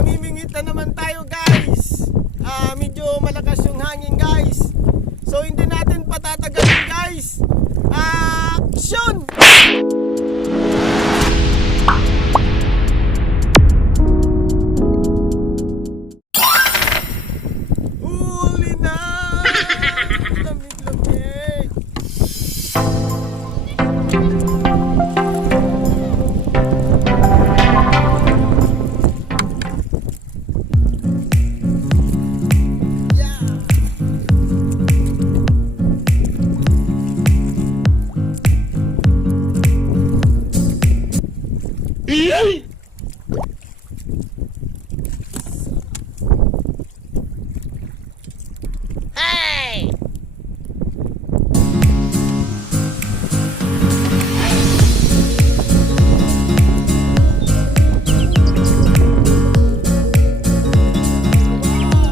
mamimingwit na naman tayo guys. Medyo malakas yung hangin guys. So hindi natin patatagalin guys. Action! Huli na! Lamig-lamig. Hey!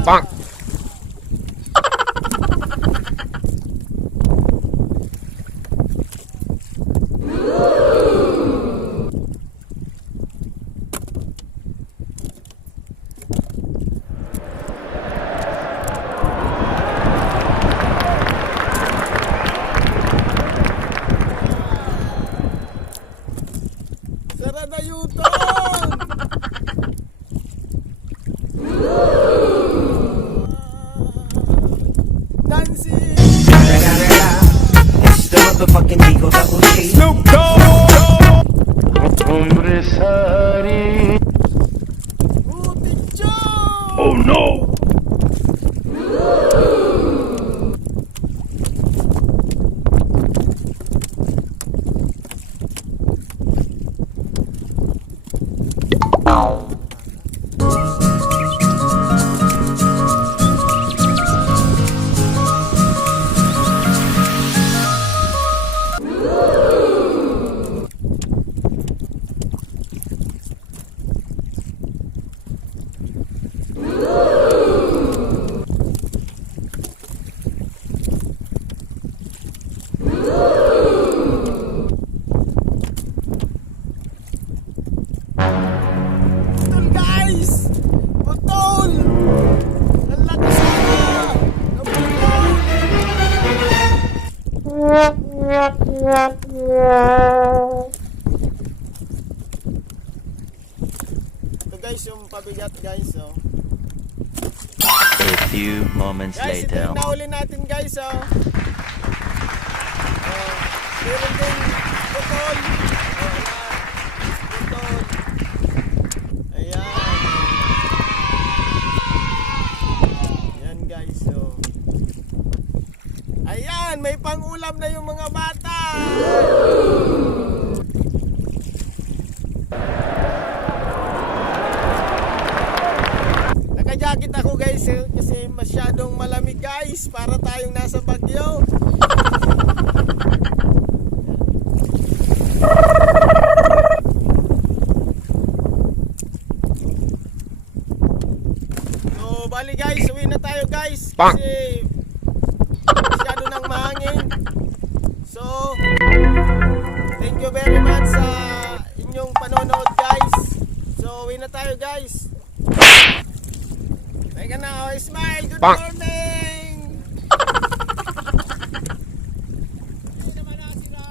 Bonk. Sarada yuton! Nancy! It's the motherfucking Eagle Double G. Snoop Dogg! Oh no! Putol guys! Putol! Ang lakas na! Naputol! Ito guys yung pabigat guys oh. A few moments Guys, ito later. yung nahuli natin guys oh. Meron din putol. Putol. Ayan. Ayan guys oh. Ayan, may pangulam na yung mga bata. Naka-jacket ako guys kasi masyadong malamig guys, para tayong nasa bagyo. So bali guys, uwi na tayo guys kasi masyado nang mahangin. So thank you very much sa inyong panonood guys. So uwi na tayo guys. Teka na, smile, good morning! Hindi naman na sila.